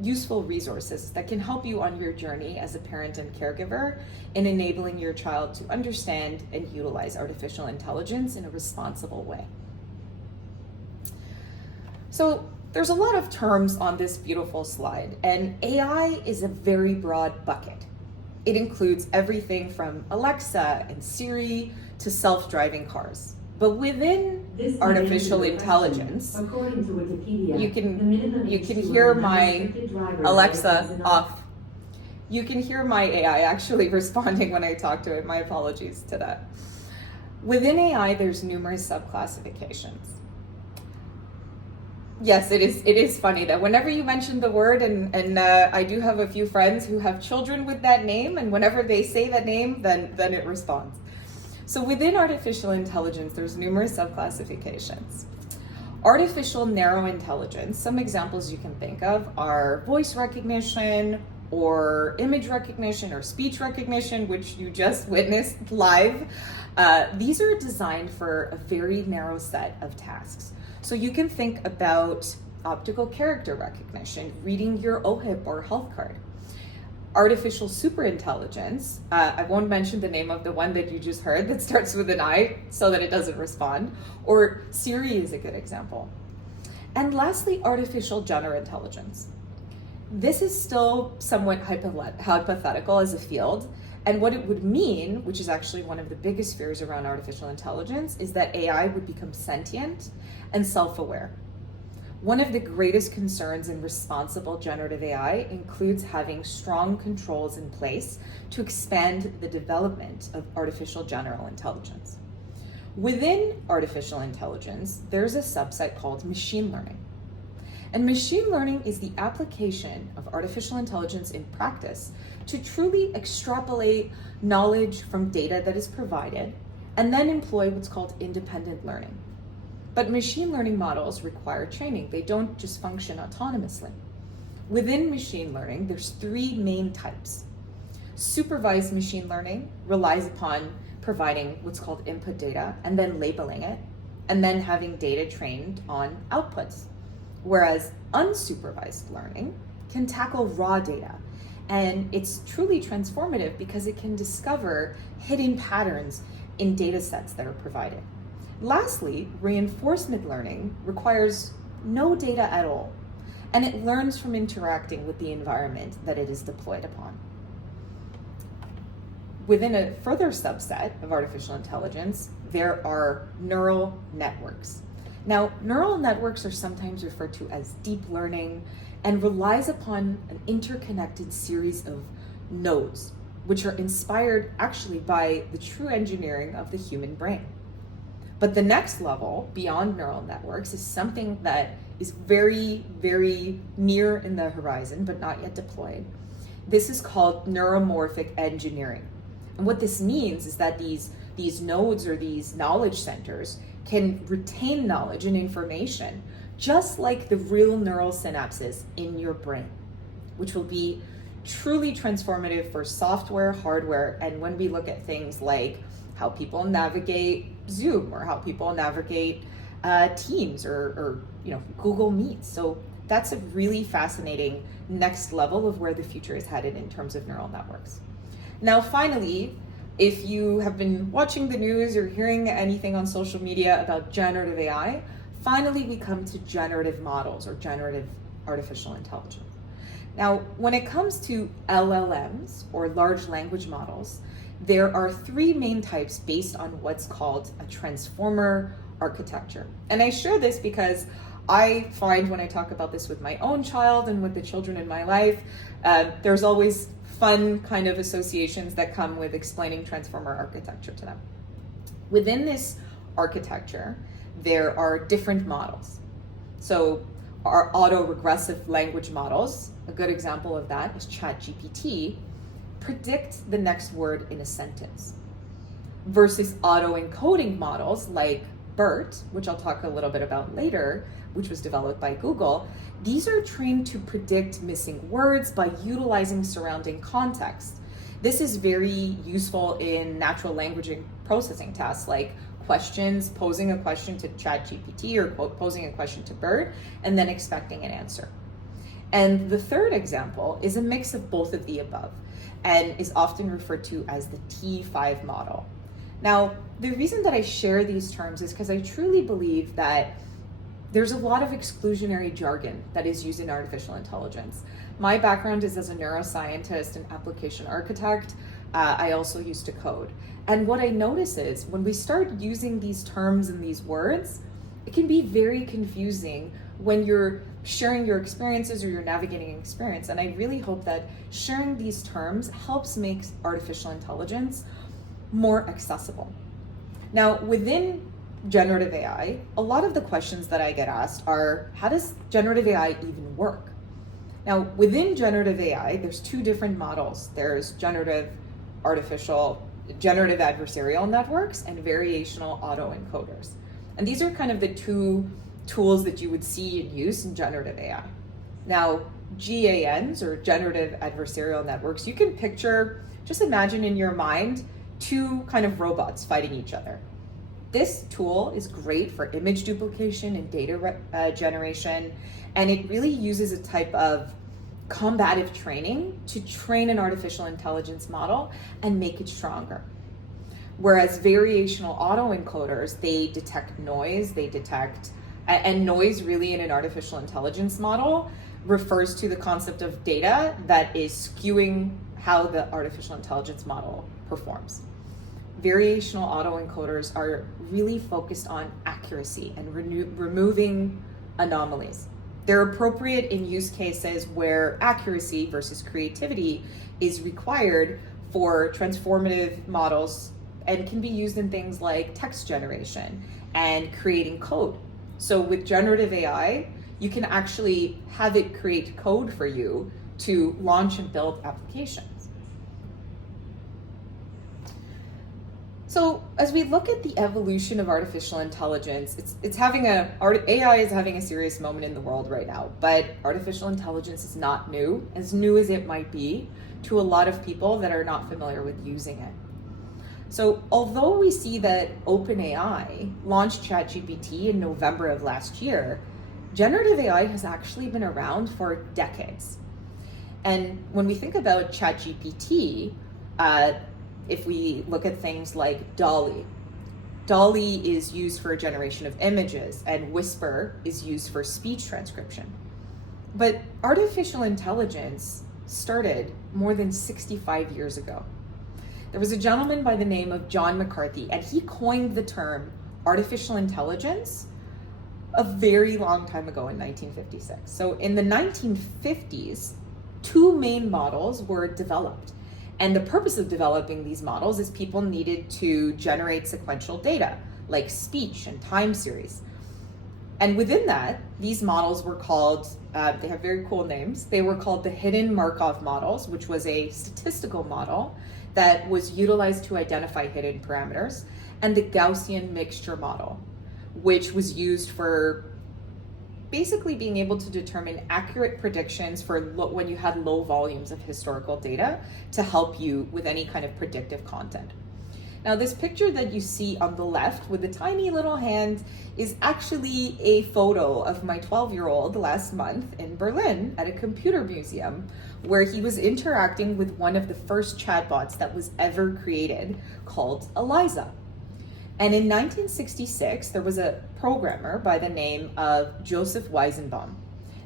useful resources that can help you on your journey as a parent and caregiver in enabling your child to understand and utilize artificial intelligence in a responsible way. So there's a lot of terms on this beautiful slide, and AI is a very broad bucket. It includes everything from Alexa and Siri to self-driving cars. But within artificial intelligence, according to Wikipedia, you can hear my Alexa off. You can hear my AI actually responding when I talk to it. My apologies to that. Within AI, there's numerous subclassifications. Yes, it is funny that whenever you mention the word, and I do have a few friends who have children with that name, and whenever they say that name, then it responds. So within artificial intelligence, there's numerous subclassifications. Artificial narrow intelligence, some examples you can think of are voice recognition or image recognition or speech recognition, which you just witnessed live. These are designed for a very narrow set of tasks. So you can think about optical character recognition, reading your OHIP or health card. Artificial superintelligence, I won't mention the name of the one that you just heard that starts with an I so that it doesn't respond, or Siri is a good example. And lastly, artificial general intelligence. This is still somewhat hypothetical as a field, and what it would mean, which is actually one of the biggest fears around artificial intelligence, is that AI would become sentient and self-aware. One of the greatest concerns in responsible generative AI includes having strong controls in place to expand the development of artificial general intelligence. Within artificial intelligence, there's a subset called machine learning. And machine learning is the application of artificial intelligence in practice to truly extrapolate knowledge from data that is provided and then employ what's called independent learning. But machine learning models require training. They don't just function autonomously. Within machine learning, there's three main types. Supervised machine learning relies upon providing what's called input data and then labeling it, and then having data trained on outputs. Whereas unsupervised learning can tackle raw data, and it's truly transformative because it can discover hidden patterns in data sets that are provided. Lastly, reinforcement learning requires no data at all, and it learns from interacting with the environment that it is deployed upon. Within a further subset of artificial intelligence, there are neural networks. Now, neural networks are sometimes referred to as deep learning and relies upon an interconnected series of nodes, which are inspired actually by the true engineering of the human brain. But the next level beyond neural networks is something that is very, very near in the horizon, but not yet deployed. This is called neuromorphic engineering. And what this means is that these nodes or these knowledge centers can retain knowledge and information just like the real neural synapses in your brain, which will be truly transformative for software, hardware, and when we look at things like how people navigate Zoom or how people navigate Teams or Google Meet. So that's a really fascinating next level of where the future is headed in terms of neural networks. Now, finally, if you have been watching the news or hearing anything on social media about generative AI, finally we come to generative models or generative artificial intelligence. Now, when it comes to LLMs or large language models, there are three main types based on what's called a transformer architecture. And I share this because I find when I talk about this with my own child and with the children in my life, there's always fun kind of associations that come with explaining transformer architecture to them. Within this architecture, there are different models. So our auto-regressive language models, a good example of that is ChatGPT, predict the next word in a sentence, versus auto-encoding models like BERT, which I'll talk a little bit about later, which was developed by Google. These are trained to predict missing words by utilizing surrounding context. This is very useful in natural language processing tasks like questions, posing a question to ChatGPT or posing a question to BERT, and then expecting an answer. And the third example is a mix of both of the above and is often referred to as the T5 model. Now, the reason that I share these terms is because I truly believe that there's a lot of exclusionary jargon that is used in artificial intelligence. My background is as a neuroscientist and application architect. I also used to code. And what I notice is when we start using these terms and these words, it can be very confusing when you're sharing your experiences or you're navigating an experience. And I really hope that sharing these terms helps make artificial intelligence more accessible. Now, within generative AI, a lot of the questions that I get asked are, how does generative AI even work? Now, within generative AI, there's two different models. There's generative adversarial networks and variational autoencoders. And these are kind of the two tools that you would see in use in generative AI. Now, GANs, or generative adversarial networks, you can picture, just imagine in your mind, two kind of robots fighting each other. This tool is great for image duplication and data generation, and it really uses a type of combative training to train an artificial intelligence model and make it stronger. Whereas variational autoencoders, they detect noise, and noise really in an artificial intelligence model refers to the concept of data that is skewing how the artificial intelligence model performs. Variational autoencoders are really focused on accuracy and removing anomalies. They're appropriate in use cases where accuracy versus creativity is required for transformative models and can be used in things like text generation and creating code. So with generative AI, you can actually have it create code for you to launch and build applications. So as we look at the evolution of artificial intelligence, AI is having a serious moment in the world right now, but artificial intelligence is not new as it might be to a lot of people that are not familiar with using it. So although we see that OpenAI launched ChatGPT in November of last year, generative AI has actually been around for decades. And when we think about ChatGPT, if we look at things like DALL-E is used for generation of images, and Whisper is used for speech transcription. But artificial intelligence started more than 65 years ago. There was a gentleman by the name of John McCarthy, and he coined the term artificial intelligence a very long time ago in 1956. So in the 1950s, two main models were developed. And the purpose of developing these models is people needed to generate sequential data, like speech and time series. And within that, these models were called, they have very cool names. They were called the hidden Markov models, which was a statistical model that was utilized to identify hidden parameters, and the Gaussian mixture model, which was used for basically being able to determine accurate predictions for when you had low volumes of historical data to help you with any kind of predictive content. Now, this picture that you see on the left with the tiny little hand is actually a photo of my 12-year-old last month in Berlin at a computer museum, where he was interacting with one of the first chatbots that was ever created, called Eliza. And in 1966, there was a programmer by the name of Joseph Weizenbaum,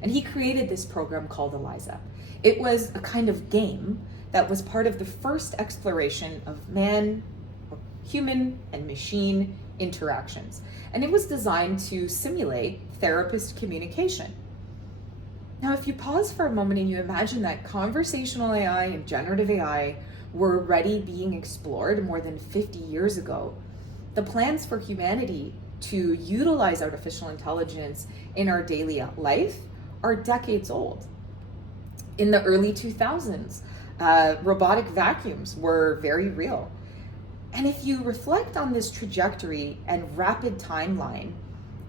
and he created this program called Eliza. It was a kind of game that was part of the first exploration of human and machine interactions, and it was designed to simulate therapist communication. Now, if you pause for a moment and you imagine that conversational AI and generative AI were already being explored more than 50 years ago, the plans for humanity to utilize artificial intelligence in our daily life are decades old. In the early 2000s, robotic vacuums were very real. And if you reflect on this trajectory and rapid timeline,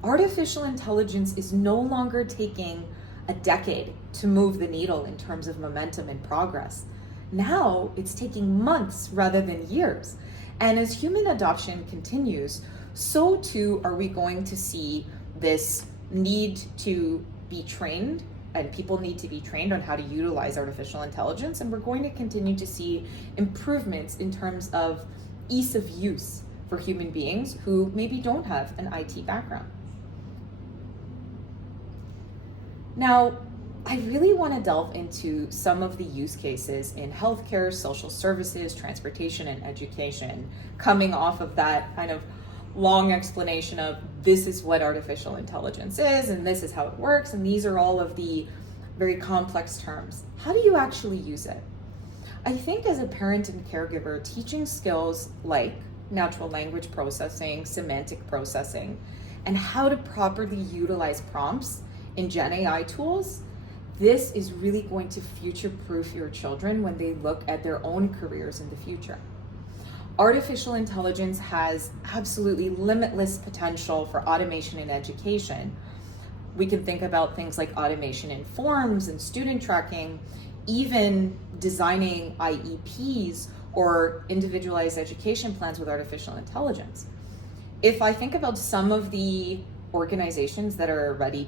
artificial intelligence is no longer taking a decade to move the needle in terms of momentum and progress. Now it's taking months rather than years. And as human adoption continues, so too are we going to see this need to be trained and people need to be trained on how to utilize artificial intelligence, and we're going to continue to see improvements in terms of ease of use for human beings who maybe don't have an IT background. Now, I really want to delve into some of the use cases in healthcare, social services, transportation, and education, coming off of that kind of long explanation of this is what artificial intelligence is, and this is how it works, and these are all of the very complex terms. How do you actually use it? I think as a parent and caregiver, teaching skills like natural language processing, semantic processing, and how to properly utilize prompts in Gen AI tools, this is really going to future-proof your children when they look at their own careers in the future. Artificial intelligence has absolutely limitless potential for automation in education. We can think about things like automation in forms and student tracking, even designing IEPs or individualized education plans with artificial intelligence. If I think about some of the organizations that are already